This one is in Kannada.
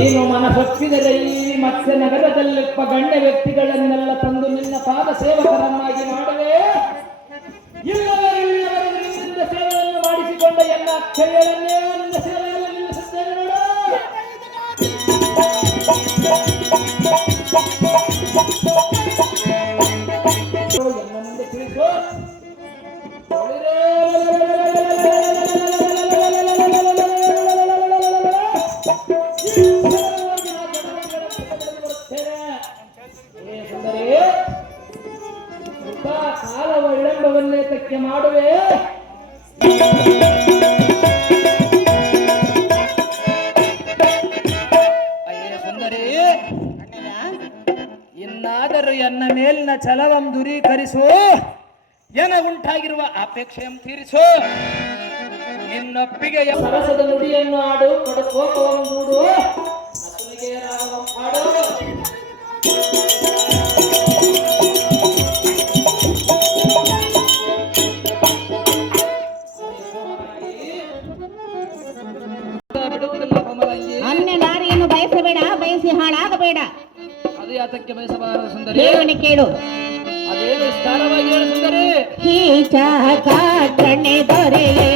ನೀನು ಮನಸೊಪ್ಪಿದರೆ ಈ ಮತ್ಸ್ಯ ನಗರದಲ್ಲಿಪ್ಪ ಗಣ್ಯ ವ್ಯಕ್ತಿಗಳನ್ನೆಲ್ಲ ತಂದು ನಿನ್ನ ಪಾದ ಸೇವಕರನ್ನಾಗಿ ಮಾಡುವೆ. ಇಲ್ಲವರೆಲ್ಲಿಯವರೆಗೂ ನಿನ್ನಿಂದ ಸೇವೆಯನ್ನು ಮಾಡಿಸಿಕೊಂಡ ಎಲ್ಲ ಅಕ್ಷಯಗಳನ್ನೇ ನಿನ್ನ ಸೇವೆಯಲ್ಲಿ ನಿಲ್ಲಿಸುತ್ತೇನೆ ನೋಡು. ಎನ್ನೊಂದು ತಿಳಿಸು. ಕಾಲವ ವಿಳಂಬವನ್ನೇತಕ್ಕೆ ಮಾಡುವೆ. ಸುಂದರಿ, ಇನ್ನಾದರೂ ಎನ್ನ ಮೇಲಿನ ಛಲವಂ ದೂರೀಕರಿಸು, ಎನಗುಂಟಾಗಿರುವ ಅಪೇಕ್ಷೆಯಂ ತೀರಿಸು. ನಿನ್ನೊಪ್ಪಿಗೆ ಸರಸದ ನುಡಿಯನ್ನು ಆಡು, ಕೊಡಕೋಪವನ್ನು ದೂಡು, ಅಸುನಿಗೆ ರಾಗವಂ ಹಾಡು. ಅನ್ಯ ನಾರಿಯನ್ನು ಬಯಸಬೇಡ, ಬಯಸಿ ಹಾಳಾಗಬೇಡ. ಅದು ಯಾತಕ್ಕೆ ಬಯಸಬಾರದು ಸುಂದರಿ? ಕೇಳುವನೆ ಕೇಳು. ಅದೇನು ವಿಸ್ತಾರವಾಗಿ ಹೇಳು ಸುಂದರಿ. ಈ ಚಾಕ ಕಣ್ಣೆ ದೊರೆಯೇ